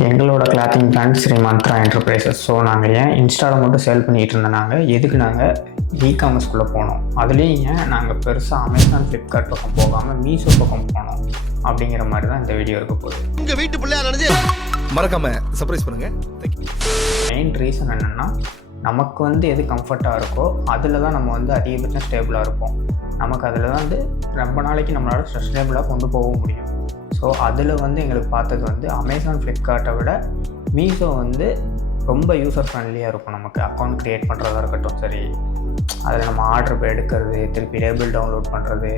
எங்களோட clothing brand Sri Mantra enterprises. So நாங்கள் ஏன் இன்ஸ்டாவில் மட்டும் சேல் பண்ணிகிட்டு இருந்தோம், நாங்கள் எதுக்கு நாங்கள் இ-காமர்ஸ்குள்ளே போனோம், அதுலேயும் ஏன் நாங்கள் பெருசாக அமேசான், ஃப்ளிப்கார்ட் பக்கம் போகாமல் மீஷோ பக்கம் போனோம் அப்படிங்கிற மாதிரி தான் இந்த வீடியோ இருக்க போகுது. உங்கள் வீட்டு பிள்ளையா நினைச்சு மறக்காமல் சர்ப்ரைஸ் பண்ணுங்கள். மெயின் ரீசன் என்னென்னா, நமக்கு எது கம்ஃபர்ட்டாக இருக்கோ அதில் தான் நம்ம அதிகபட்சம் ஸ்டேபிளாக இருப்போம். நமக்கு அதில் தான் ரொம்ப நாளைக்கு நம்மளால் சஸ்டைனபிளாக கொண்டு போக முடியும். ஸோ அதில் எங்களுக்கு பார்த்தது அமேசான், ஃப்ளிப்கார்ட்டை விட மீஷோ ரொம்ப யூசர் ஃப்ரெண்ட்லியாக இருக்கும். நமக்கு அக்கௌண்ட் க்ரியேட் பண்ணுறதா இருக்கட்டும், சரி அதில் நம்ம ஆர்டர் எடுக்கிறது, திருப்பி லேபிள் டவுன்லோட் பண்ணுறது,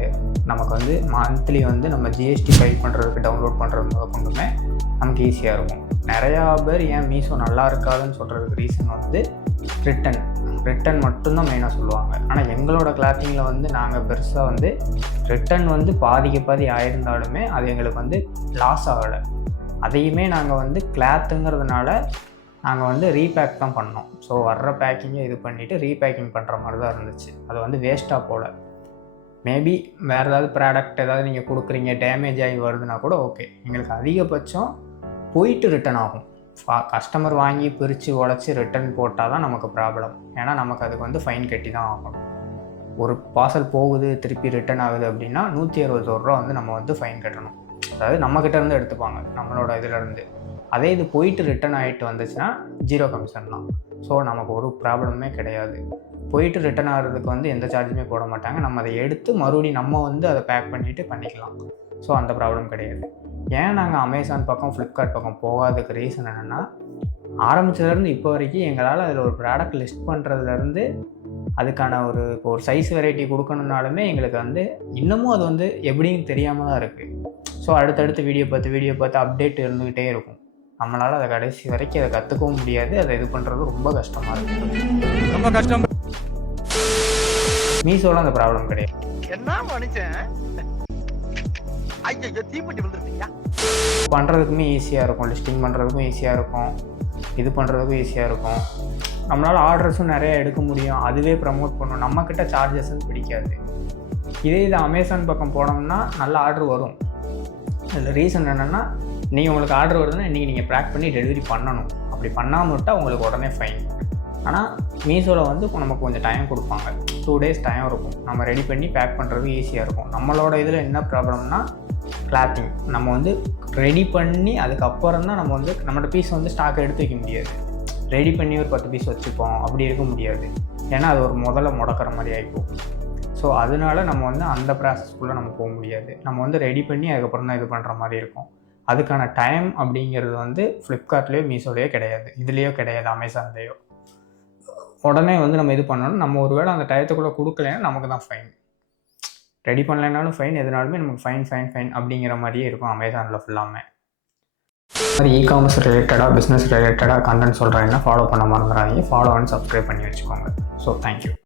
நமக்கு மந்த்லி நம்ம ஜிஎஸ்டி ஃபைல் பண்ணுறதுக்கு டவுன்லோட் பண்ணுறது கொண்டுமே நமக்கு ஈஸியாக இருக்கும். நிறையா பேர் ஏன் மீஷோ நல்லா இருக்காதுன்னு சொல்கிறதுக்கு ரீசன் ரிட்டன் மட்டும்தான் மெயினாக சொல்லுவாங்க. ஆனால் எங்களோட கிளாத்திங்கில் நாங்கள் பெருசாக ரிட்டன் பாதிக்கு பாதி ஆயிருந்தாலுமே அது எங்களுக்கு லாஸ் ஆகலை. அதையுமே நாங்கள் கிளாத்துங்கிறதுனால நாங்கள் ரீபேக் தான் பண்ணோம். ஸோ வர்ற பேக்கிங்கை இது பண்ணிவிட்டு ரீபேக்கிங் பண்ணுற மாதிரி தான் இருந்துச்சு. அது வேஸ்ட்டாக போகல. மேபி வேறு ஏதாவது ப்ராடக்ட் ஏதாவது நீங்கள் கொடுக்குறீங்க, டேமேஜ் ஆகி வருதுன்னா கூட ஓகே. எங்களுக்கு அதிகபட்சம் போயிட்டு ரிட்டன் ஆகும். கஸ்டமர் வாங்கி பிரித்து உடச்சி ரிட்டன் போட்டால் தான் நமக்கு ப்ராப்ளம். ஏன்னா நமக்கு அதுக்கு ஃபைன் கட்டி தான் ஆகணும். ஒரு பார்சல் போகுது திருப்பி ரிட்டன் ஆகுது அப்படின்னா 161 ரூபா நம்ம ஃபைன் கட்டணும். அதாவது நம்மக்கிட்ட இருந்து எடுத்துப்பாங்க, நம்மளோட இதிலேருந்து. அதே இது போயிட்டு ரிட்டன் ஆகிட்டு வந்துச்சுன்னா 0 கமிஷன் தான். ஸோ நமக்கு ஒரு ப்ராப்ளமே கிடையாது. போயிட்டு ரிட்டன் ஆகிறதுக்கு எந்த சார்ஜுமே போட மாட்டாங்க. நம்ம அதை எடுத்து மறுபடியும் நம்ம அதை பேக் பண்ணிவிட்டு பண்ணிக்கலாம். ஸோ அந்த ப்ராப்ளம் கிடையாது. ஏன் நாங்கள் அமேசான் பக்கம், ஃப்ளிப்கார்ட் பக்கம் போகாததுக்கு ரீசன் என்னென்னா, ஆரம்பித்ததுலேருந்து இப்போ வரைக்கும் எங்களால் அதில் ஒரு ப்ராடக்ட் லிஸ்ட் பண்ணுறதுலேருந்து அதுக்கான ஒரு சைஸ் வெரைட்டி கொடுக்கணுன்னாலுமே எங்களுக்கு இன்னமும் அது எப்படின்னு தெரியாமல் தான் இருக்குது. ஸோ அடுத்தடுத்து வீடியோ பார்த்து அப்டேட் இருந்துக்கிட்டே இருக்கும். நம்மளால் அதை கடைசி வரைக்கும் அதை கற்றுக்கவும் முடியாது. அதை இது பண்ணுறது ரொம்ப கஷ்டமாக இருக்குது. ரொம்ப கஷ்டம். மீஷோவில் அந்த ப்ராப்ளம் கிடையாது. என்ன மனுஷன் தீப்பெட்டி விழுந்துருக்கீங்க. பண்ணுறதுக்குமே ஈஸியாக இருக்கும், லிஸ்டிங் பண்ணுறதுக்கும் ஈஸியாக இருக்கும், இது பண்ணுறதுக்கும் ஈஸியாக இருக்கும். நம்மளால் ஆர்டர்ஸும் நிறையா எடுக்க முடியும், அதுவே ப்ரமோட் பண்ணும். நம்மக்கிட்ட சார்ஜஸும் பிடிக்காது. இதே இது அமேசான் பக்கம் போனோம்னா நல்ல ஆர்டர் வரும். அதில் ரீசன் என்னென்னா, நீங்கள் உங்களுக்கு ஆர்டர் வருதுன்னா இன்றைக்கி நீங்கள் பேக் பண்ணி டெலிவரி பண்ணணும். அப்படி பண்ணாமல் விட்டால் உங்களுக்கு உடனே ஃபைன். ஆனால் மீஷோவில் நமக்கு கொஞ்சம் டைம் கொடுப்பாங்க. 2 days டைம் இருக்கும். நம்ம ரெடி பண்ணி பேக் பண்ணுறது ஈஸியாக இருக்கும். நம்மளோட இதில் என்ன ப்ராப்ளம்னா, கிளாத்திங் நம்ம ரெடி பண்ணி அதுக்கப்புறம் தான் நம்மளோட பீஸ் ஸ்டாக் எடுத்து வைக்க முடியாது. ரெடி பண்ணி ஒரு 10 பீஸ் வச்சுப்போம், அப்படி இருக்க முடியாது. ஏன்னா அது ஒரு முதல்ல முடக்கிற மாதிரி ஆகிப்போம். ஸோ அதனால நம்ம அந்த ப்ராசஸ்க்குள்ளே நம்ம போக முடியாது. நம்ம ரெடி பண்ணி அதுக்கப்புறம் தான் இது பண்ணுற மாதிரி இருக்கும். அதுக்கான டைம் அப்படிங்கிறது ஃப்ளிப்கார்ட்லேயோ மீஷோலேயோ கிடையாது, இதுலேயோ கிடையாது, அமேசான்லேயோ. உடனே நம்ம இது பண்ணணும். நம்ம ஒரு வேளை அந்த டயத்துக்குள்ளே கொடுக்கலைன்னா நமக்கு தான் ஃபைன். ரெடி பண்ணலைனாலும் ஃபைன், எதுனாலுமே நமக்கு ஃபைன் அப்படிங்கிற மாதிரியே இருக்கும் அமேசானில் ஃபுல்லாமே. அது இ-காமர்ஸ் ரிலேட்டடாக, பிஸ்னஸ் ரிலேட்டடாக கண்டென்ட் சொல்கிறேன்னா ஃபாலோ பண்ண மறந்துடாதீங்க. ஃபாலோ அண்ட் சப்ஸ்கிரைப் பண்ணி வச்சுக்கோங்க. So thank you.